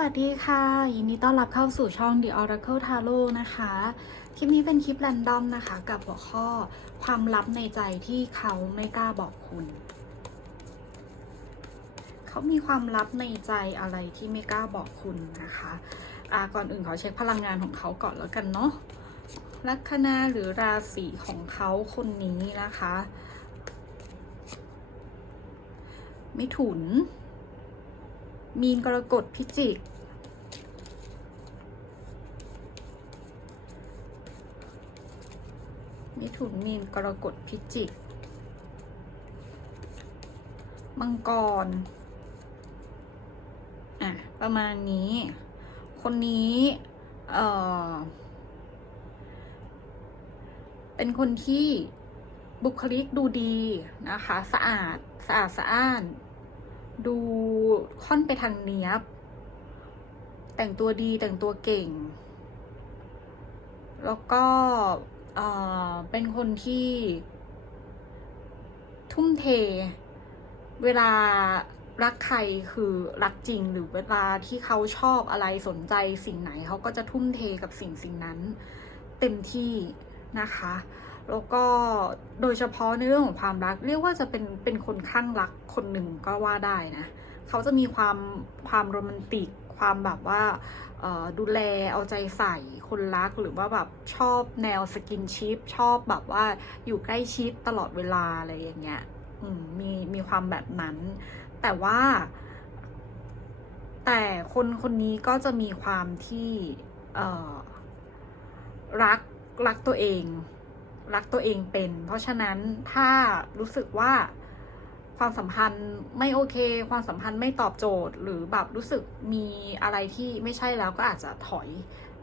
วัสดีค่ะยินดีต้อนรับเข้าสู่ช่อง The Oracle Tarot นะคะ คลิปนี้เป็นคลิปแรนดอมนะคะ กับหัวข้อความลับในใจที่เขาไม่กล้าบอกคุณ เขามีความลับในใจอะไรที่ไม่กล้าบอกคุณนะคะอ่าก่อนอื่นขอเช็คพลังงานของเขาก่อนแล้วกันเนาะลัคนาหรือราศีของเขาคนนี้นะคะ ไมิถุน มีนกรกฎพิจิก มิถุนมีนกรกฎพิจิก มังกร อะ ประมาณนี้ คนนี้ เอ่อ เป็นคนที่บุคลิกดูดีนะคะ สะอาด สะอาดสะอ้าน ดูค่อนไปทางเนี้ยบ แต่งตัวดีแต่งตัวเก่ง แล้วก็เอ่อเป็นคนที่ ทุ่มเท เวลารักใครคือรักจริงหรือเวลาที่เขาชอบอะไรสนใจสิ่งไหนเขาก็จะทุ่มเทกับสิ่งสิ่งนั้น เต็มที่นะคะ แล้วก็โดยเฉพาะในเรื่องของความรัก เรียกว่าจะเป็นเป็นคนข้างรักคนหนึ่งก็ว่าได้นะเขาจะมีความความโรแมนติก ความแบบว่าดูแลเอาใจใส่คนรักหรือว่าแบบชอบแนวสกินชิพชอบแบบว่าอยู่ใกล้ชิดตลอดเวลาอะไรอย่างเงี้ยมีมีความแบบนั้น แต่ว่า แต่คนคนนี้ก็จะมีความที่รักรักตัวเอง รักตัวเองเป็น เพราะฉะนั้นถ้ารู้สึกว่าความสัมพันธ์ไม่โอเค ความสัมพันธ์ไม่ตอบโจทย์ หรือแบบรู้สึกมีอะไรที่ไม่ใช่แล้วก็อาจจะถอย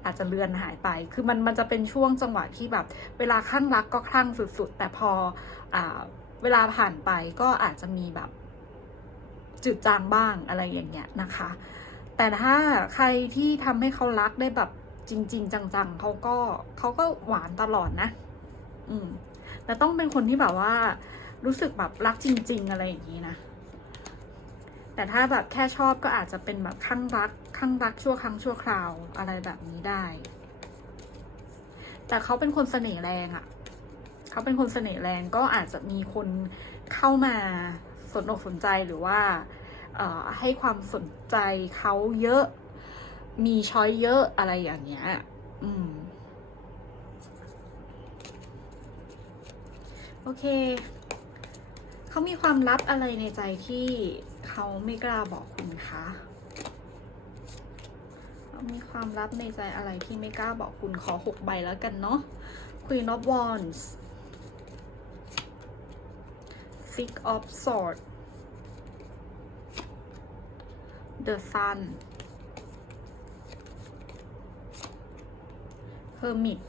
อาจจะเลือนหายไป คือมันมันจะเป็นช่วงจังหวะที่แบบ เวลาคลั่งรักก็คลั่งสุด ๆ แต่พออเวลาผ่านไปก็อาจจะมีแบบจืดจางบ้างอะไรอย่างเงี้ยนะคะ แต่ถ้าใครที่ทำให้เขารักได้แบบจริง ๆ จังๆเขาก็เขาก็หวานตลอดนะ อืมแต่ต้องเป็นคนที่แบบว่า รู้สึกแบบรักจริง ๆ อะไรอย่างนี้นะ แต่ถ้าแบบแค่ชอบก็อาจจะเป็นแบบข้างรักข้างรักชั่วครั้งชั่วคราวอะไรแบบนี้ได้ แต่เขาเป็นคนเสน่ห์แรงอะ่ะ เขาเป็นคนเสน่ห์แรงก็อาจจะมีคนเข้ามาสนอกสนใจหรือว่าให้ความสนใจเขาเยอะ มีช้อยเยอะอะไรอย่างเงี้ย อืม โอเค เขามีความลับอะไรในใจที่เขาไม่กล้าบอกคุณคะเขามีความลับในใจอะไรที่ไม่กล้าบอกคุณขอหกใบแล้วกันเนาะ Queen of Wands Six of Swords The Sun Hermit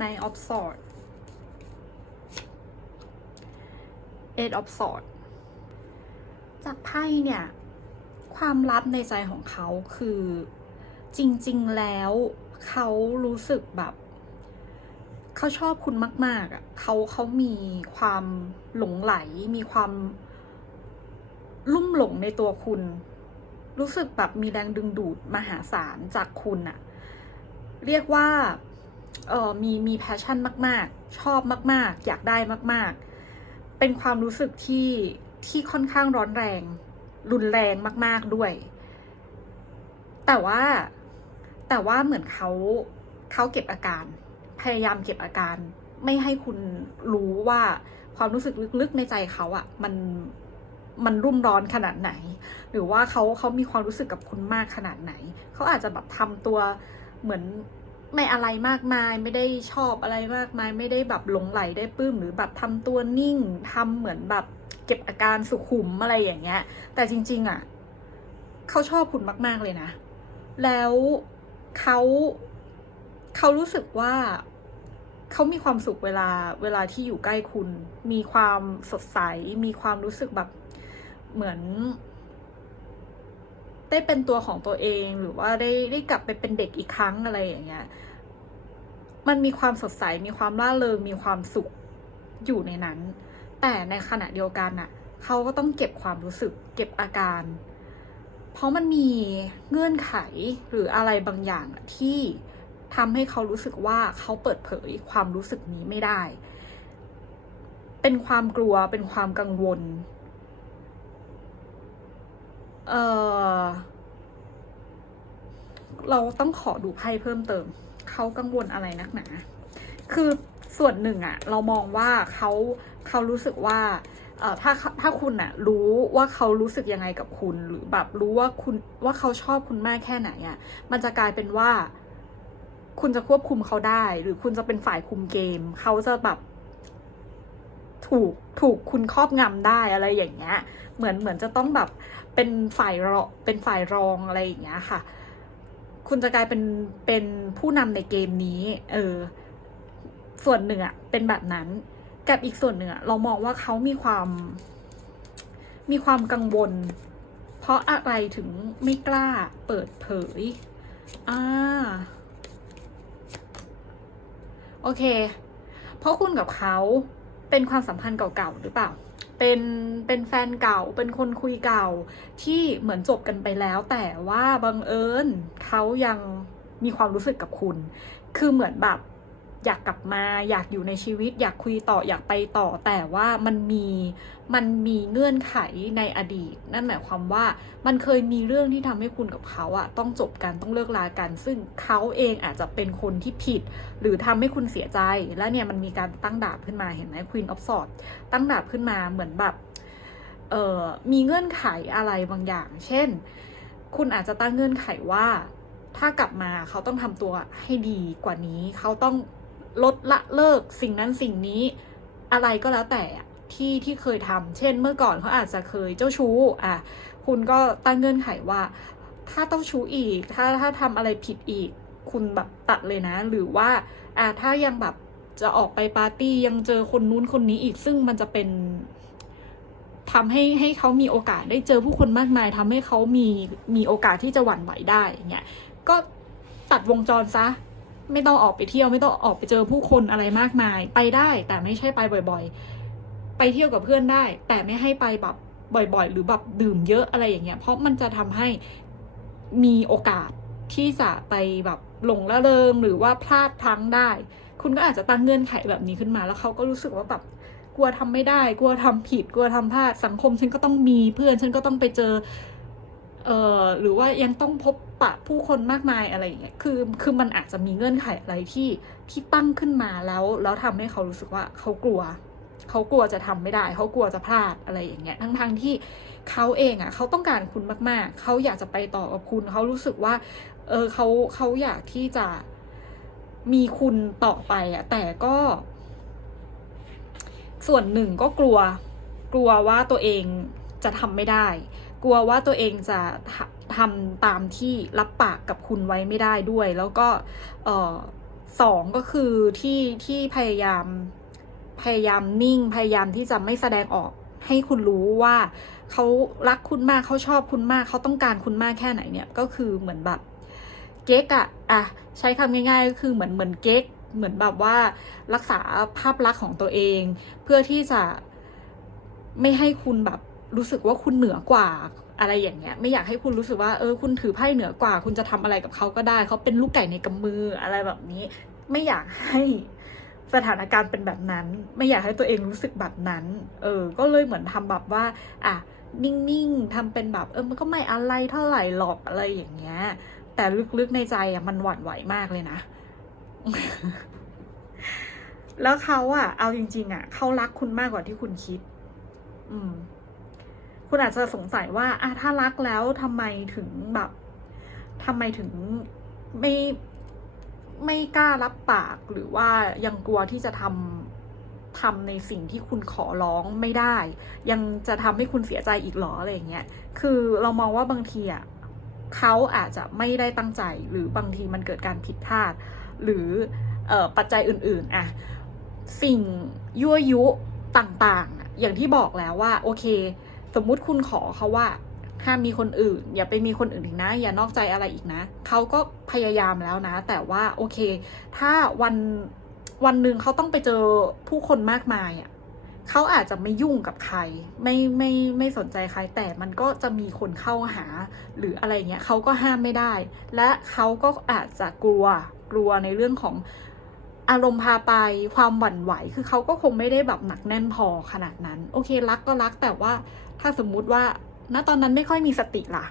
Nine of Swords Eight of Swords จากไพ่เนี่ย ความลับในใจของเขาคือจริง ๆ แล้วเขารู้สึกแบบ เขาชอบคุณมาก ๆอะเขาเขามีความหลงไหล มีความลุ่มหลงในตัวคุณ รู้สึกแบบมีแรงดึงดูดมหาศาลจากคุณอะเรียกว่า เออมีมีแพชชั่นมาก ๆ ชอบมาก ๆ อยากได้มาก ๆ เป็นความรู้สึกที่ที่ค่อนข้างร้อนแรง รุนแรงมาก ๆด้วย แต่ว่าแต่ว่าเหมือนเขาเขาเก็บอาการ พยายามเก็บอาการ ไม่ให้คุณรู้ว่าความรู้สึกลึก ๆ ในใจเขาอะมันมันรุ่มร้อนขนาดไหน หรือว่าเขาเขามีความรู้สึกกับคุณมากขนาดไหน เขาอาจจะแบบทำตัวเหมือน ไม่อะไรมากมายไม่ได้ชอบอะไรมากมาย ไม่ได้แบบหลงไหลได้ปลื้มหรือแบบทำตัวนิ่งทำเหมือนแบบเก็บอาการสุขุมอะไรอย่างเงี้ย แต่จริง ๆอะเขาชอบคุณมาก ๆเลยนะ แล้วเขาเขารู้สึกว่าเขามีความสุขเวลาเวลาที่อยู่ใกล้คุณ มีความสดใส มีความรู้สึกแบบเหมือน ได้เป็นตัวของตัวเองหรือว่าได้ได้กลับไปเป็นเด็กอีกครั้งอะไรอย่างเงี้ย มันมีความสดใสมีความร่าเริงมีความสุขอยู่ในนั้น แต่ในขณะเดียวกันน่ะเขาก็ต้องเก็บความรู้สึก เก็บอาการ เพราะมันมีเงื่อนไขหรืออะไรบางอย่างที่ทำให้เขารู้สึกว่าเขาเปิดเผยความรู้สึกนี้ไม่ได้ เป็นความกลัวเป็นความกังวล เออเราต้องขอดูไพ่เพิ่มเติม เขากังวลอะไรนักหนา คือส่วนหนึ่งอะเรามองว่าเขาเขารู้สึกว่าเอ่อถ้าถ้าคุณอะรู้ว่าเขารู้สึกยังไงกับคุณ หรือแบบรู้ว่าคุณว่าเขาชอบคุณมากแค่ไหนอะมันจะกลายเป็นว่า คุณจะควบคุมเขาได้ หรือคุณจะเป็นฝ่ายคุมเกม เขาจะแบบ ถูกถูกคุณครอบงำได้อะไรอย่างเงี้ย เหมือนเหมือนจะต้องแบบเป็นฝ่ายรอเป็นฝ่ายรองอะไรอย่างเงี้ยค่ะ คุณจะกลายเป็นเป็นผู้นำในเกมนี้ เออ ส่วนหนึ่งอะเป็นแบบนั้น กับอีกส่วนหนึ่งอะเรามองว่าเขามีความ มีความกังวล เพราะอะไรถึงไม่กล้าเปิดเผย อ่า โอเค เพราะคุณกับเขา เป็นความสัมพันธ์เก่าๆหรือเปล่า เป็นเป็นแฟนเก่าเป็นคนคุยเก่าที่เหมือนจบกันไปแล้ว แต่ว่าบังเอิญเขายังมีความรู้สึกกับคุณ คือเหมือนแบบ อยากกลับมาอยากอยู่ในชีวิต อยากคุยต่ออยากไปต่อ แต่ว่ามันมีมันมีเงื่อนไขในอดีต นั่นหมายความว่ามันเคยมีเรื่องที่ทำให้คุณกับเขาอะต้องจบกันต้องเลิกลากัน ซึ่งเขาเองอาจจะเป็นคนที่ผิด หรือทำให้คุณเสียใจ แล้วเนี่ยมันมีการตั้งดาบขึ้นมาเห็นไหม Queen of Swords ตั้งดาบขึ้นมาเหมือนแบบเอ่อมีเงื่อนไขอะไรบางอย่าง เช่น คุณอาจจะตั้งเงื่อนไขว่าถ้ากลับมาเขาต้องทำตัวให้ดีกว่านี้ เขาต้อง ลดละเลิกสิ่งนั้นสิ่งนี้อะไรก็แล้วแต่ที่ที่เคยทำเช่นเมื่อก่อนเขาอาจจะเคยเจ้าชู้อะคุณก็ตั้งเงื่อนไขว่า ถ้าเจ้าชู้อีก ถ้าถ้าทำอะไรผิดอีก คุณแบบตัดเลยนะ หรือว่าอะถ้ายังแบบจะออกไปปาร์ตี้ยังเจอคนนู้นคนนี้อีกซึ่งมันจะเป็นทำให้ให้เขามีโอกาสได้เจอผู้คนมากมายทำให้เขามีมีโอกาสที่จะหวั่นไหวได้เงี้ยก็ตัดวงจรซะ ไม่ต้องออกไปเที่ยวไม่ต้องออกไปเจอผู้คนอะไรมากมาย ไปได้แต่ไม่ใช่ไปบ่อย ๆ ไปเที่ยวกับเพื่อนได้ แต่ไม่ให้ไปแบบบ่อย ๆ หรือแบบดื่มเยอะอะไรอย่างเงี้ย เพราะมันจะทำให้มีโอกาสที่จะไปแบบหลงละเริงหรือว่าพลาดพลั้งได้ คุณก็อาจจะตั้งเงื่อนไขแบบนี้ขึ้นมา แล้วเขาก็รู้สึกว่าแบบกลัวทำไม่ได้ กลัวทำผิด กลัวทำพลาดสังคมฉันก็ต้องมีเพื่อนฉันก็ต้องไปเจอ เอ่อหรือว่ายังต้องพบปะผู้คนมากมายอะไรอย่างเงี้ยคือคือมันอาจจะมีเงื่อนไขอะไรที่ที่ตั้งขึ้นมาแล้วแล้วทำให้เขารู้สึกว่าเขากลัวเขากลัวจะทำไม่ได้ เขากลัวจะพลาดอะไรอย่างเงี้ยทั้งทงๆที่เขาเองอะเขาต้องการคุณมากๆ เขาอยากจะไปต่อกับคุณ เขารู้สึกว่า เออเขาเขาอยากที่จะมีคุณต่อไปอะ แต่ก็ ส่วนหนึ่งก็กลัว กลัวว่าตัวเองจะทำไม่ได้ กลัวว่าตัวเองจะทำตามที่รับปากกับคุณไว้ไม่ได้ด้วย แล้วก็สองก็คือที่ที่พยายามพยายามนิ่ง พยายามที่จะไม่แสดงออกให้คุณรู้ว่าเขารักคุณมากเขาชอบคุณมากเขาต้องการคุณมากแค่ไหนเนี่ยก็คือเหมือนแบบเก๊กอะอะใช้คำง่ายๆก็คือเหมือนเหมือนเก๊กเหมือนแบบว่ารักษาภาพลักษณ์ของตัวเอง เพื่อที่จะไม่ให้คุณแบบ รู้สึกว่าคุณเหนือกว่าอะไรอย่างเงี้ย ไม่อยากให้คุณรู้สึกว่าเออคุณถือไพ่เหนือกว่า คุณจะทำอะไรกับเขาก็ได้ เขาเป็นลูกไก่ในกำมืออะไรแบบนี้ ไม่อยากให้สถานการณ์เป็นแบบนั้น ไม่อยากให้ตัวเองรู้สึกแบบนั้น เออ ก็เลยเหมือนทำแบบว่า อะนิ่งๆทำเป็นแบบเออมันก็ไม่อะไรเท่าไหร่หรอกอะไรอย่างเงี้ย แต่ลึกๆในใจอะมันหวั่นไหวมากเลยนะ แล้วเขาอะ เอาจริง ๆ อะเขารักคุณมากกว่าที่คุณคิด อืม คุณอาจจะสงสัยว่าอะถ้ารักแล้วทำไมถึงแบบทำไมถึงไม่ไม่กล้ารับปากหรือว่ายังกลัวที่จะทำทำในสิ่งที่คุณขอร้องไม่ได้ ยังจะทำให้คุณเสียใจอีกหรออะไรอย่างเงี้ยคือเรามองว่าบางทีอะเขาอาจจะไม่ได้ตั้งใจหรือบางทีมันเกิดการผิดพลาด หรืออปัจจัยอื่นๆอะสิ่งยั่วยุต่างๆ อย่างที่บอกแล้วว่า โอเค สมมุติคุณขอเขาว่าห้ามมีคนอื่น อย่าไปมีคนอื่นอีกนะ อย่านอกใจอะไรอีกนะเขาก็พยายามแล้วนะ แต่ว่าโอเค ถ้าวันวันหนึ่งเขาต้องไปเจอผู้คนมากมายอะเขาอาจจะไม่ยุ่งกับใคร ไม่ไม่ไม่สนใจใคร แต่มันก็จะมีคนเข้าหา หรืออะไรเงี้ยเขาก็ห้ามไม่ได้ และเขาก็อาจจะกลัวกลัวในเรื่องของอารมณ์พาไปความหวั่นไหว คือเขาก็คงไม่ได้แบบหนักแน่นพอขนาดนั้น โอเค รักก็รักแต่ว่า ถ้าสมมุติว่าณตอนนั้นไม่ค่อยมีสติล่ะ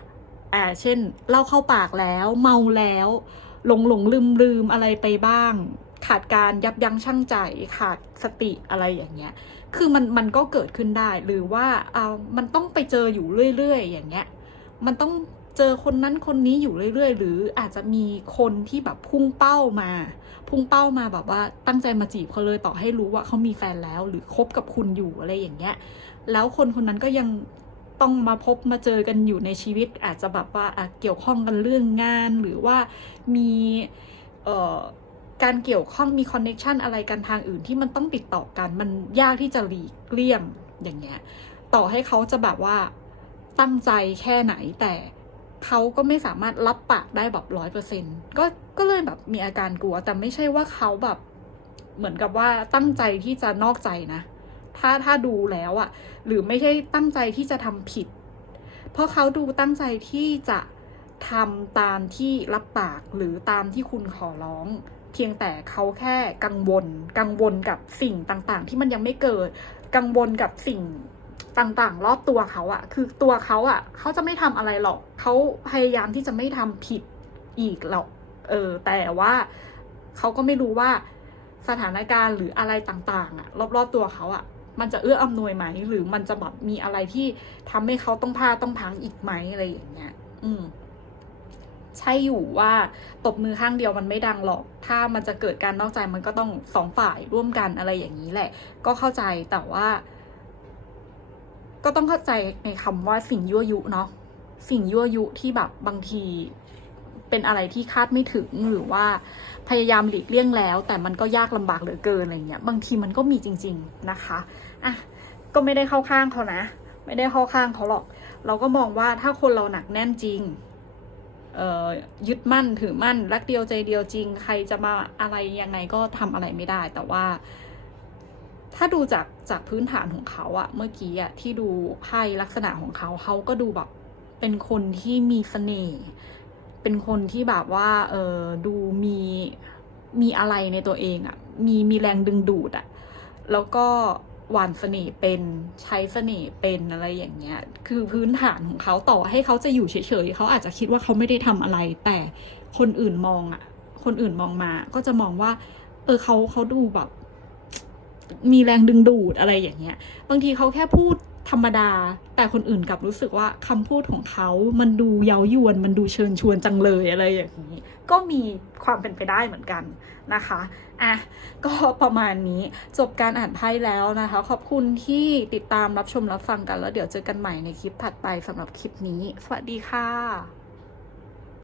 อ่าเช่นเล่าเข้าปากแล้ว เมาแล้ว หลงหลงลืมลืมอะไรไปบ้าง ขาดการยับยั้งชั่งใจขาดสติอะไรอย่างเงี้ย คือมันมันก็เกิดขึ้นได้ หรือว่าเอามันต้องไปเจออยู่เรื่อยๆ อย่างเงี้ย มันต้องเจอคนนั้นคนนี้อยู่เรื่อยๆ หรืออาจจะมีคนที่แบบพุ่งเป้ามา พุ่งเป้ามาแบบว่าตั้งใจมาจีบเขาเลยต่อให้รู้ว่าเขามีแฟนแล้ว หรือคบกับคุณอยู่อะไรอย่างเงี้ย แล้วคนคนนั้นก็ยังต้องมาพบมาเจอกันอยู่ในชีวิต อาจจะแบบว่าเกี่ยวข้องกันเรื่องงานหรือว่ามีการเกี่ยวข้องมีคอนเน็ชันอะไรกันทางอื่นที่มันต้องติดต่อกันมันยากที่จะหลีกเลี่ยงอย่างเงี้ยต่อให้เขาจะแบบว่าตั้งใจแค่ไหนแต่เขาก็ไม่สามารถรับปากได้แบบร้อยเปอร์เซ็นก็ก็เลยแบบมีอาการกลัว แต่ไม่ใช่ว่าเขาแบบเหมือนกับว่าตั้งใจที่จะนอกใจนะ ถ้าถ้าดูแล้วอะหรือไม่ใช่ตั้งใจที่จะทำผิด เพราะเขาดูตั้งใจที่จะทำตามที่รับปากหรือตามที่คุณขอร้อง เพียงแต่เขาแค่กังวล กังวลกับสิ่งต่างๆ ที่มันยังไม่เกิด กังวลกับสิ่งต่างๆ รอบตัวเขาอะคือตัวเขาอะเขาจะไม่ทำอะไรหรอกเขาพยายามที่จะไม่ทำผิดอีกหรอกเออแต่ว่าเขาก็ไม่รู้ว่าสถานการณ์หรืออะไรต่างๆอะรอบๆตัวเขาอะ มันจะเอื้ออำนวยไหม หรือมันจะแบบมีอะไรที่ทำให้เขาต้องพลาดต้องพังอีกไหมอะไรอย่างเงี้ย อืมใช่อยู่ว่าตบมือข้างเดียวมันไม่ดังหรอก ถ้ามันจะเกิดการนอกใจมันก็ต้องสองฝ่ายร่วมกันอะไรอย่างนี้แหละ ก็เข้าใจแต่ว่า ก็ต้องเข้าใจในคำว่าสิ่งยั่วยุเนาะสิ่งยั่วยุที่แบบบางที เป็นอะไรที่คาดไม่ถึงหรือว่าพยายามหลีกเลี่ยงแล้ว แต่มันก็ยากลำบากเหลือเกินอะไรเงี้ยบางทีมันก็มีจริง ๆนะคะอะก็ไม่ได้เข้าข้างเขานะ ไม่ได้เข้าข้างเขาหรอก เราก็มองว่าถ้าคนเราหนักแน่นจริงยึดมั่นถือมั่น รักเดียวใจเดียวจริง ใครจะมาอะไรยังไงก็ทำอะไรไม่ได้ แต่ว่า ถ้าดูจากจากพื้นฐานของเขาอะเมื่อกี้อะที่ดูไพ่ลักษณะของเขาเขาก็ดูแบบเป็นคนที่มีเสน่ห์ เป็นคนที่แบบว่าเออดูมีมีอะไรในตัวเองอะมีมีแรงดึงดูดอะแล้วก็หวานเสน่ห์เป็นใช้เสน่ห์เป็นอะไรอย่างเงี้ย คือพื้นฐานของเขาต่อให้เขาจะอยู่เฉยๆเขาอาจจะคิดว่าเขาไม่ได้ทำอะไร แต่คนอื่นมองอะคนอื่นมองมา ก็จะมองว่า เออเขาเขาดูแบบ มีแรงดึงดูดอะไรอย่างเงี้ย บางทีเขาแค่พูด ธรรมดา แต่คนอื่นกลับรู้สึกว่าคำพูดของเขามันดูเย้ายวน มันดูเชิญชวนจังเลยอะไรอย่างนี้ ก็มีความเป็นไปได้เหมือนกันนะคะอะก็ประมาณนี้จบการอ่านไพ่แล้วนะคะ ขอบคุณที่ติดตามรับชมรับฟังกันแล้วเดี๋ยวเจอกันใหม่ในคลิปถัดไปสำหรับคลิปนี้ สวัสดีค่ะ